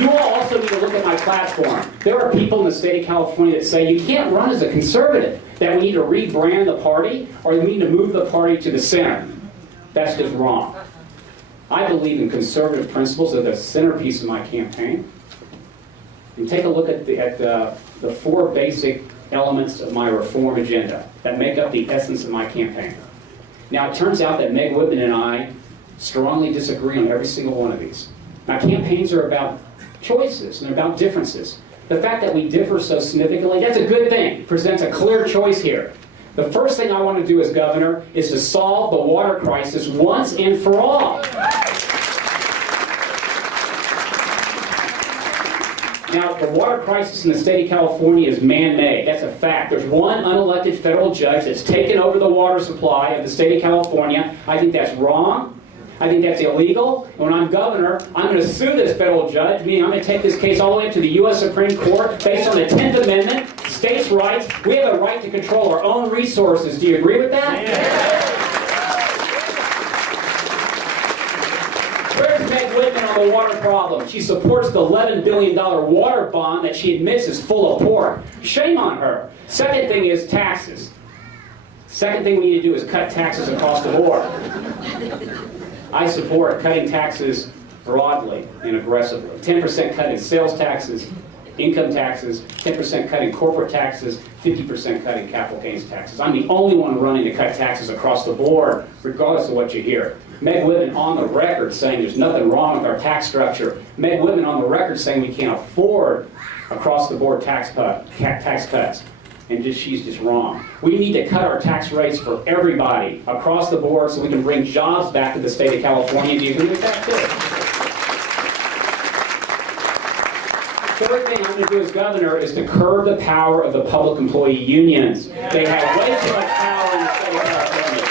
you all also need to look at my platform. There are people in the state of California that say you can't run as a conservative, that we need to rebrand the party, or we need to move the party to the center. That's just wrong. I believe in conservative principles. They're the centerpiece of my campaign. And take a look at the four basic elements of my reform agenda that make up the essence of my campaign. Now, it turns out that Meg Whitman and I strongly disagree on every single one of these. Now, campaigns are about choices and about differences. The fact that we differ so significantly, that's a good thing. It presents a clear choice here. The first thing I want to do as governor is to solve the water crisis once and for all. Now, the water crisis in the state of California is man-made. That's a fact. There's one unelected federal judge that's taken over the water supply of the state of California. I think that's wrong. I think that's illegal. And when I'm governor, I'm going to sue this federal judge, meaning I'm going to take this case all the way up to the U.S. Supreme Court based on the 10th Amendment, states' rights. We have a right to control our own resources. Do you agree with that? Yeah. Where's Meg Whitman on the water problem? She supports the $11 billion water bond that she admits is full of pork. Shame on her. Second thing is taxes. Second thing we need to do is cut taxes across the board. I support cutting taxes broadly and aggressively. 10% cut in sales taxes, income taxes, 10% cut in corporate taxes, 50% cut in capital gains taxes. I'm the only one running to cut taxes across the board, regardless of what you hear. Meg Whitman on the record saying there's nothing wrong with our tax structure. Meg Whitman on the record saying we can't afford across-the-board tax cuts. And she's just wrong. We need to cut our tax rates for everybody across the board so we can bring jobs back to the state of California. Do you agree with that too? Third thing I'm going to do as governor is to curb the power of the public employee unions. They have way too much power in the state of California.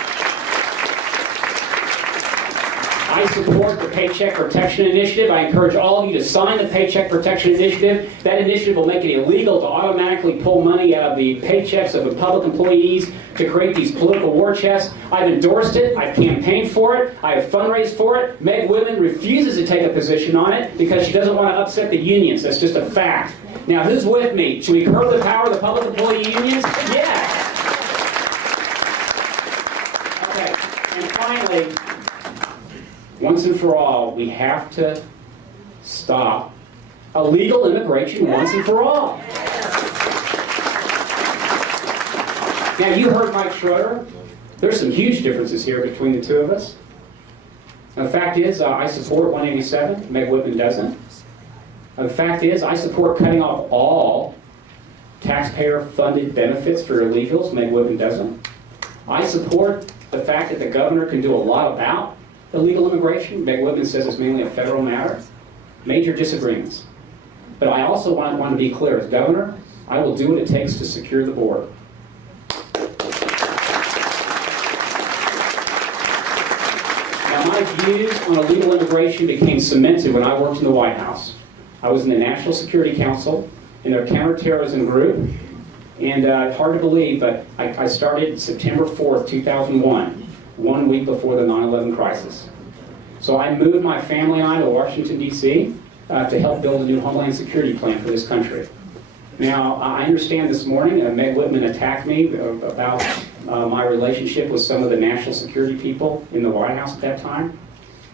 I support the Paycheck Protection Initiative. I encourage all of you to sign the Paycheck Protection Initiative. That initiative will make it illegal to automatically pull money out of the paychecks of the public employees to create these political war chests. I've endorsed it. I've campaigned for it. I have fundraised for it. Meg Whitman refuses to take a position on it because she doesn't want to upset the unions. That's just a fact. Now, who's with me? Should we curb the power of the public employee unions? Yes. Okay. And finally, once and for all, we have to stop illegal immigration once and for all. Now, you heard Mike Schroeder. There's some huge differences here between the two of us. Now, the fact is, I support 187. Meg Whitman doesn't. Now, the fact is, I support cutting off all taxpayer-funded benefits for illegals. Meg Whitman doesn't. I support the fact that the governor can do a lot about illegal immigration. Meg Whitman says it's mainly a federal matter. Major disagreements. But I also want to be clear. As governor, I will do what it takes to secure the border. Now, my views on illegal immigration became cemented when I worked in the White House. I was in the National Security Council in their counterterrorism group. And it's hard to believe, but I started September 4th, 2001. 1 week before the 9/11 crisis. So I moved my family and I to Washington, D.C. To help build a new Homeland Security plan for this country. Now, I understand this morning Meg Whitman attacked me about my relationship with some of the national security people in the White House at that time.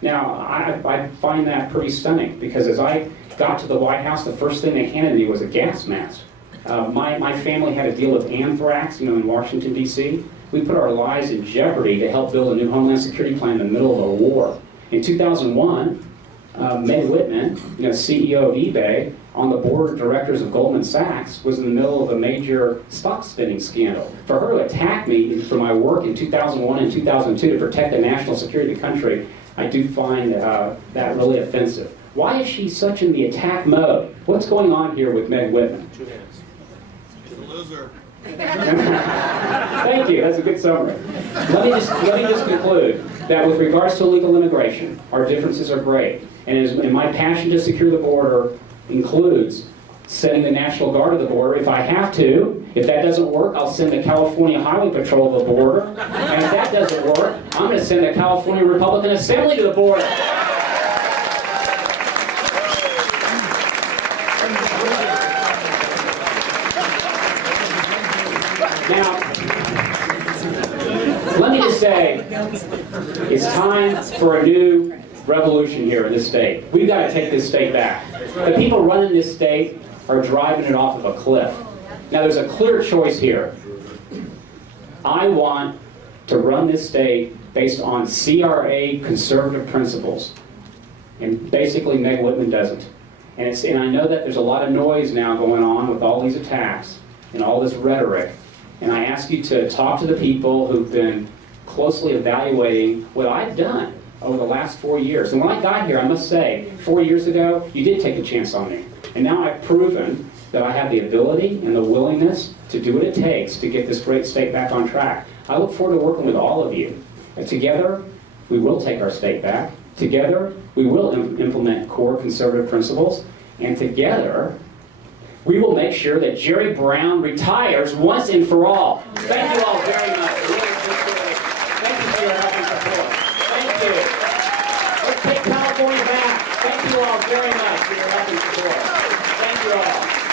Now, I find that pretty stunning because as I got to the White House, the first thing they handed me was a gas mask. My family had to deal with anthrax, in Washington, D.C. We put our lives in jeopardy to help build a new Homeland Security plan in the middle of a war. In 2001, Meg Whitman, CEO of eBay, on the board of directors of Goldman Sachs, was in the middle of a major stock spinning scandal. For her to attack me for my work in 2001 and 2002 to protect the national security of the country, I do find that really offensive. Why is she such in the attack mode? What's going on here with Meg Whitman? She's a loser. Thank you. That's a good summary. Let me just conclude that with regards to illegal immigration, our differences are great. And my passion to secure the border includes sending the National Guard to the border if I have to. If that doesn't work, I'll send the California Highway Patrol to the border. And if that doesn't work, I'm going to send the California Republican Assembly to the border. just say, it's time for a new revolution here in this state. We've got to take this state back. The people running this state are driving it off of a cliff. Now, there's a clear choice here. I want to run this state based on CRA conservative principles. And basically, Meg Whitman doesn't. And I know that there's a lot of noise now going on with all these attacks and all this rhetoric. And I ask you to talk to the people who've been closely evaluating what I've done over the last 4 years. And when I got here, I must say, 4 years ago, you did take a chance on me. And now I've proven that I have the ability and the willingness to do what it takes to get this great state back on track. I look forward to working with all of you. And together, we will take our state back. Together, we will implement core conservative principles. And together, we will make sure that Jerry Brown retires once and for all. Thank you all very much. I really appreciate it. Thank you for your help and support. Thank you. Let's take California back. Thank you all very much for your help and support. Thank you all.